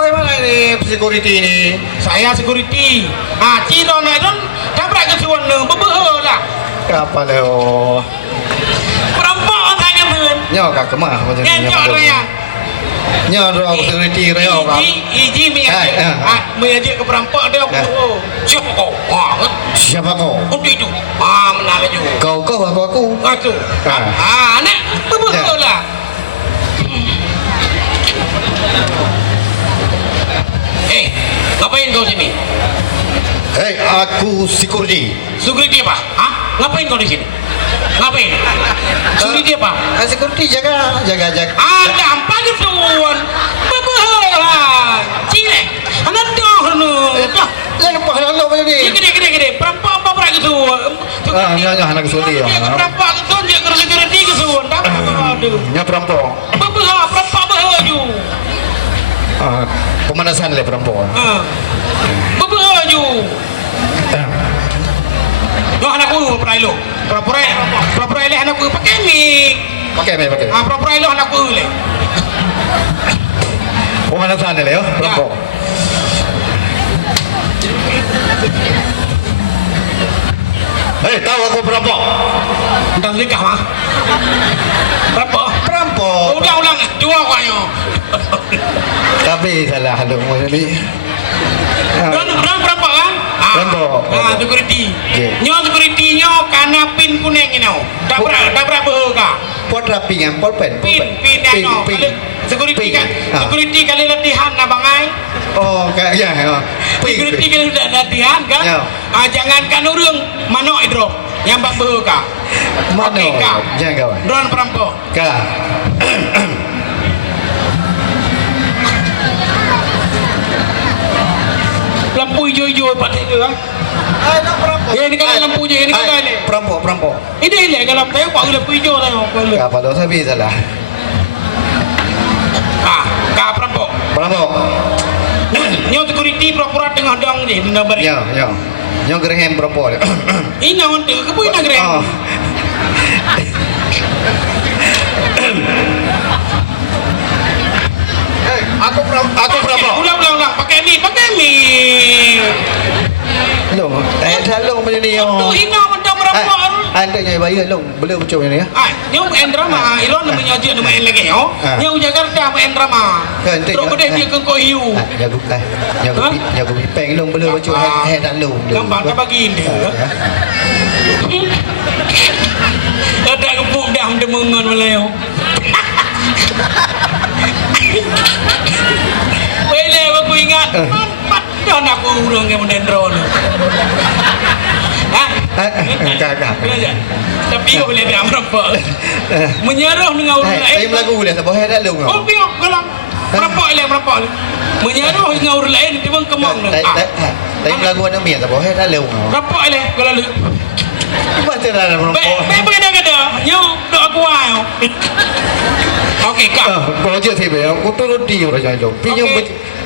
Bagaimana ini security ini? Saya security. Ah, Cino nak don, dabrak ke suara, berbeh lah. Apa leo? Perampok tanya pun. Nyo kak kemah macam ni. Nyo ya. Nyo ro security reo kak. Iji mengajak ke perampok dia. Siapa kau? Siapa kau? Untuk itu. Menang lagi. Kau aku. Aku. Anak berbeh lah. Ngapain kau sini? Aku security. Security apa? Hah? Ngapain kau di sini? Ngapain? Security apa? Security jaga. Ada apa gitu? Bebelah. Cile. Anak dah nu. Jangan pahala lo macam ni. Gede. Perampok apa berak gitu? Nyo anak security. Perampok gitu dia ke security gitu. Aduh. Nyo perampok. Bebelah perampok beraju. Pemanasan le perampok. Beraju. Doh anakku perailo. Pura-pura le anakku pakai mic. Pakai. Pura-pura le anakku le. Pemanasan le yo perampok. Tahu aku perampok. Entah nikah mah. Perampok. Ulang. Dua kayu. Tapi salah lu macam ni. Don perampok kan? Perampok. Security. Nyo security nyo kana pin kuning ni nyo. Dabrak berga. Pot rapi yang pulpen. Pin yang nyo. Security kan. Security kali latihan nak bangai. Oh, kayak ya. Security kali latihan kan? Jangankan orang manok drop yang bak berga. Mana? Jangan kawan. Don perampok. Kah. Lampu hijau patut tu kan? Nak perampok. Ini kan lampunya ini kan ni. Perampok. Ini kalau tengok pak lampu hijau tengok. Apa dosa bisa lah. Perampok. Nyo security pura-pura tengah dong ni di nomor. Nyo gerhem perampok. Ini naon tu kepuin nak gerhem. Aku perampok. Ulang. Pakai mi. Long, salong macam ni yo. Tu hina macam perampok. Anda nyai bayar long, boleh macam ni ya. Nyo main drama, ilon nak menyaji nak main lagi yo. Nyo Jakarta main drama. Terus kedai dia ke kau hiu. Jago peng long boleh macam head long. Gambar tak bagi dia. Ada kepuk dah demengan Melayu. Boleh aku ingat. Dah nak aku urang yang mendendro ni. Kakak. Tapi boleh dia merampok. Menyerah dengan orang lain. Saya lagu boleh sebab head long. Oh biar gelang. Merampok. Menyerah dengan orang lain dia pun kemang. Saya lagu ada mian sebab head long. Merampok le kalau lu. Baca dah merampok. Baik kada. Nyo dok aku ayo. Okey kak. Kalau je sih aku turut di orang jangan. Pinjam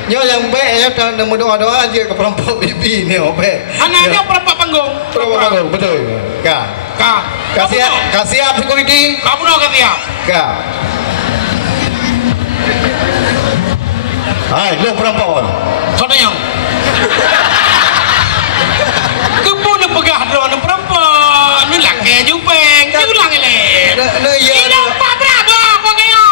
nyo yang baik ya dan doa aja ke perampok bibi ni baik. Anaknya perampok panggung. Betul. Kak. Kasih up security. Kamu nak kasih up. Kak. Hai, lo perampok. Soalnya yang. Kebun pegah drone perampok. Ni laki jupeng. Ulang le. Ini apa berapa kau kayo?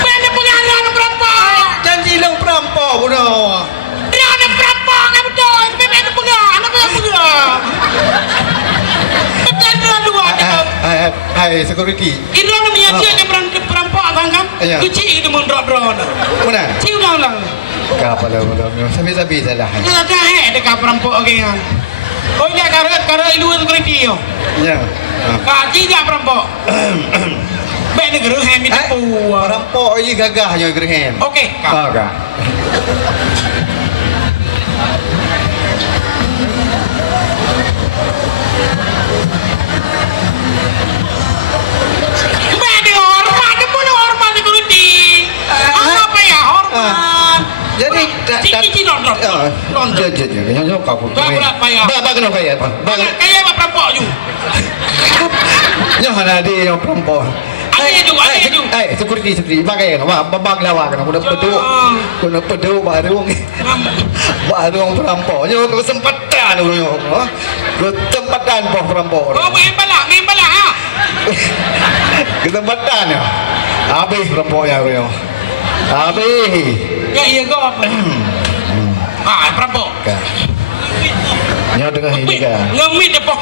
Mana pengaruh perampok? Janji lo perampok bodoh. Dia ada perampok kan betul. Mana pegah? Anak pegah. Betul dua. Hai security. Ini orang menyajikan perampok kan? Kucing itu drone. Mana? Cium ulang. Kapal bodoh. Sabi salah. Dah ada perampok kan? Oh ini karet ilu security yo. Ya. Tiga perampok. Baik negara hem itu. Perampok ini gagah yang gerhem. Okey. Kak. Hormat security. Apa ya hormat? Jadi Cici nonton. Jangan kau. Berapa ya? Kena kaya apa? Kaya apa perampok you? Jangan ada yang perampok. Ada security pakai apa babak lawa kan udah pedu baru perampoknya kesempatan dulu kesempatan perampok main bala ha. kesempatan ya habis perampoknya dulu habis Ya iya kau apa? Perampok. Nyo dengan ini kan. Ngemit apa?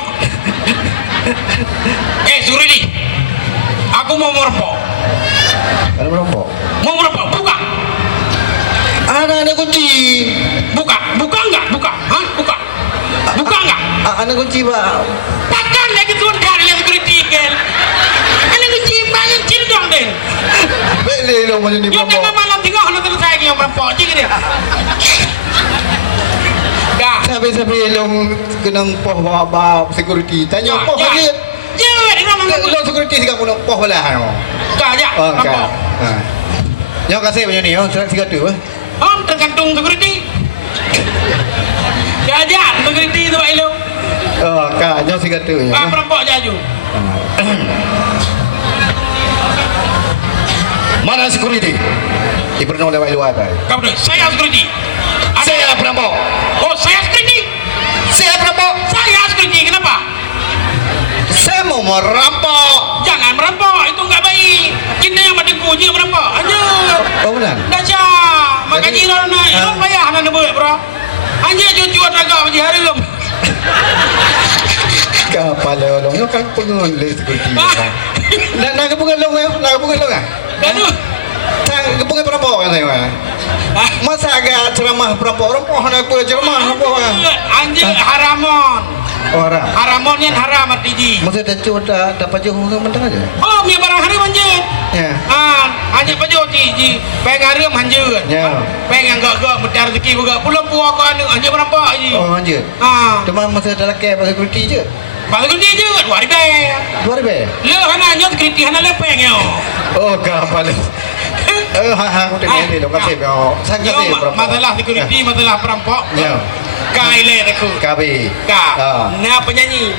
Suridi. Aku mau merampok. Ada merampok? Mau merampok, buka. Ada kunci. Buka enggak? Buka. Hah? Buka. Buka enggak? Ada kunci, Pak. Takkan lagi tuan kali yang security kan. Ada kunci banyak cindong deh. Boleh lo macam ni Yo merampok. tengah malam tengok nak selesai yang merampok je dia. Dah. Sampai lo kena poh bawa security. Tanya poh lagi. Ya, di mana Lo security sikap kena poh lah. Kah ya, merampok. Nyo kasih macam ni, sikat tu. Tergantung security. Jajan security tu baik lo. Kak, nyo sikat tu. Perampok jaju. Mana security? Dipernah lewat luar tadi. Kamu dah, saya security. Saya perampok. Oh, saya security. Saya perampok. Saya security, kenapa? Saya mau merampok. Jangan merampok, itu enggak baik. Kita yang berdengku je merampok. Anjir. Oh benar. Dah cah. Makan Jadi, jiran naik. Itu payah nak nebut, bro. Anjir cucuan agak macam hari lom. Kepala lo, nyo kan pengen le security. Nak kepungan lo, nak kepungan lo kan? Aduh. Tak kepungan perampok kan saya. Masa agak ceramah perampok, nak apa ceramah perampok kan? Anjir haramon. Orang. Haramon yang haram arti. Masa dah cuba dapat jauh ke mentang aja. Oh, mi barang haram anjir. Ya. Anjir pajo ji. Peng haram anjir. Ya. Peng yang gak betar rezeki juga. Pulang puak kau anu anjir berampak ji. Oh anjir. Cuma masa dah laki pasal security je. Pasal kerja je 2,000. 2,000. Le hana nyot kriti hana le peng yo. Oh kepala. Aku tengok ni lo kasih yo. Saya kasih perampok. Masalah security, masalah perampok. Ya. Kai le aku. Kabi. Ka. Nah penyanyi.